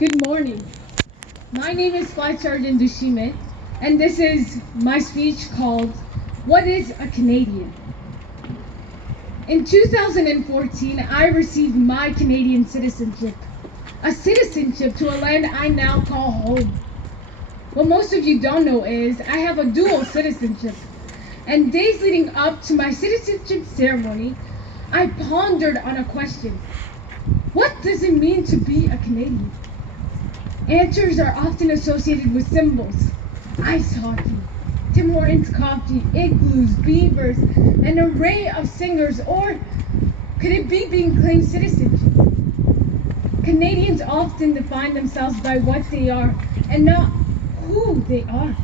Good morning. My name is Flight Sergeant Dushime, and this is my speech called, What is a Canadian? In 2014, I received my Canadian citizenship, a citizenship to a land I now call home. What most of you don't know is I have a dual citizenship, and days leading up to my citizenship ceremony, I pondered on a question. What does it mean to be a Canadian? Answers are often associated with symbols, ice hockey, Tim Hortons coffee, igloos, beavers, an array of singers, or could it be being claimed citizenship? Canadians often define themselves by what they are and not who they are.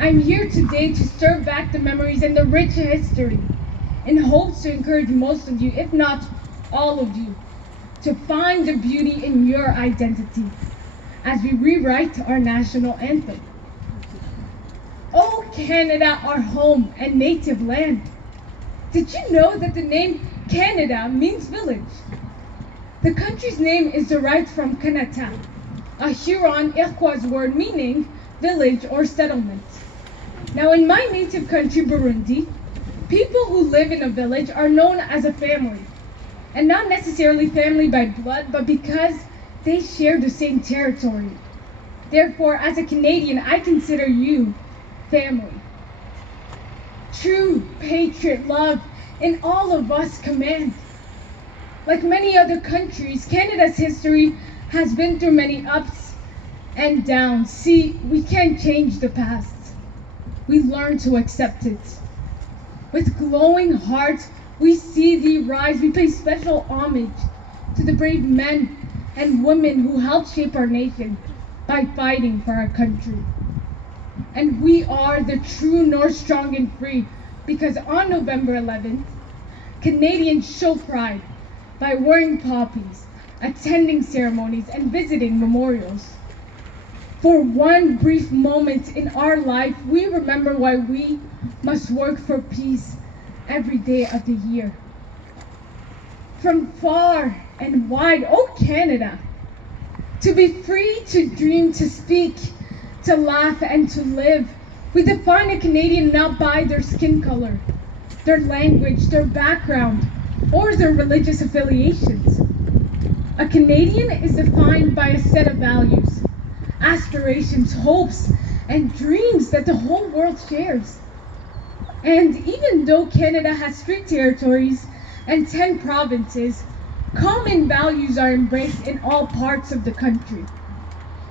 I'm here today to stir back the memories and the rich history in hopes to encourage most of you, if not all of you, to find the beauty in your identity as we rewrite our national anthem. Oh, Canada, our home and native land. Did you know that the name Canada means village? The country's name is derived from Kanata, a Huron-Iroquois word meaning village or settlement. Now, in my native country, Burundi, people who live in a village are known as a family, and not necessarily family by blood, but because they share the same territory. Therefore, as a Canadian, I consider you family. True patriot love in all of us command. Like many other countries, Canada's history has been through many ups and downs. See, we can't change the past. We learn to accept it. With glowing hearts, we see thee rise. We pay special homage to the brave men and women who helped shape our nation by fighting for our country. And we are the true North, strong and free, because on November 11th, Canadians show pride by wearing poppies, attending ceremonies, and visiting memorials. For one brief moment in our life, we remember why we must work for peace every day of the year. From far and wide, oh Canada, to be free to dream, to speak, to laugh, and to live. We define a Canadian not by their skin color, their language, their background, or their religious affiliations. A Canadian is defined by a set of values, aspirations, hopes, and dreams that the whole world shares. And even though Canada has 3 territories and 10 provinces, common values are embraced in all parts of the country.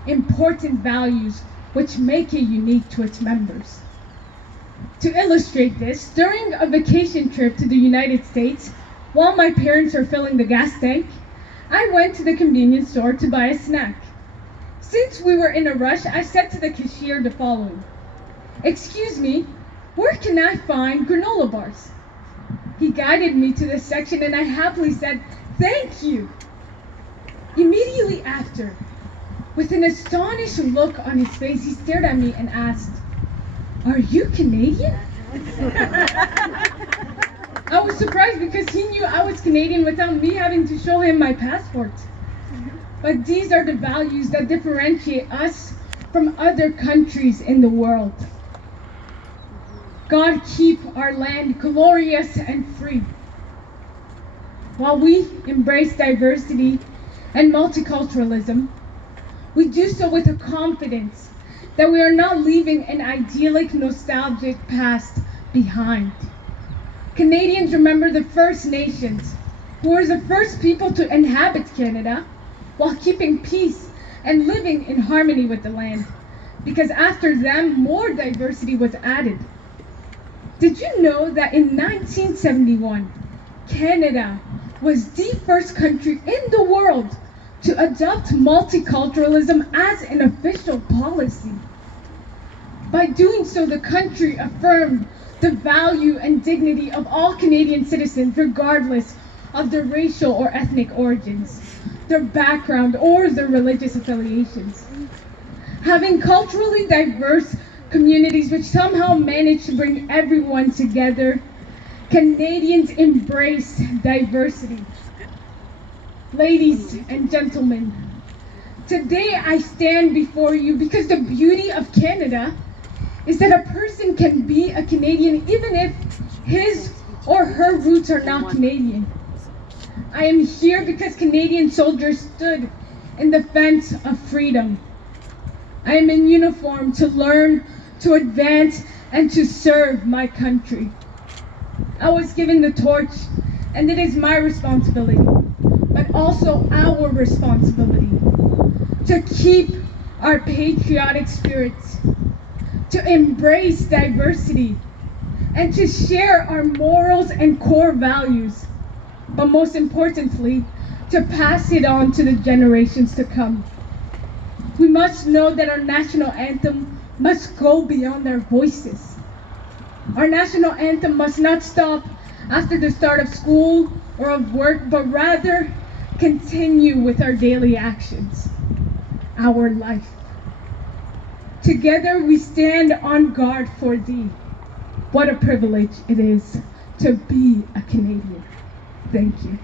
Important values which make it unique to its members. To illustrate this, during a vacation trip to the United States, while my parents were filling the gas tank, I went to the convenience store to buy a snack. Since we were in a rush, I said to the cashier the following: "Excuse me, where can I find granola bars?" He guided me to this section and I happily said, "Thank you." Immediately after, with an astonished look on his face, he stared at me and asked, "Are you Canadian?" I was surprised because he knew I was Canadian without me having to show him my passport. But these are the values that differentiate us from other countries in the world. God keep our land glorious and free. While we embrace diversity and multiculturalism, we do so with a confidence that we are not leaving an idyllic, nostalgic past behind. Canadians remember the First Nations, who were the first people to inhabit Canada while keeping peace and living in harmony with the land, because after them, more diversity was added. Did you know that in 1971, Canada was the first country in the world to adopt multiculturalism as an official policy? By doing so, the country affirmed the value and dignity of all Canadian citizens, regardless of their racial or ethnic origins, their background, or their religious affiliations. Having culturally diverse communities which somehow manage to bring everyone together, Canadians embrace diversity. Ladies and gentlemen, Today I stand before you because the beauty of Canada is that a person can be a Canadian even if his or her roots are not Canadian. I am here because Canadian soldiers stood in defense of freedom. I am in uniform to learn, to advance, and to serve my country. I was given the torch, and it is my responsibility, but also our responsibility, to keep our patriotic spirits, to embrace diversity, and to share our morals and core values, but most importantly, to pass it on to the generations to come. We must know that our national anthem must go beyond our voices. Our national anthem must not stop after the start of school or of work, but rather continue with our daily actions, our life. Together we stand on guard for thee. What a privilege it is to be a Canadian. Thank you.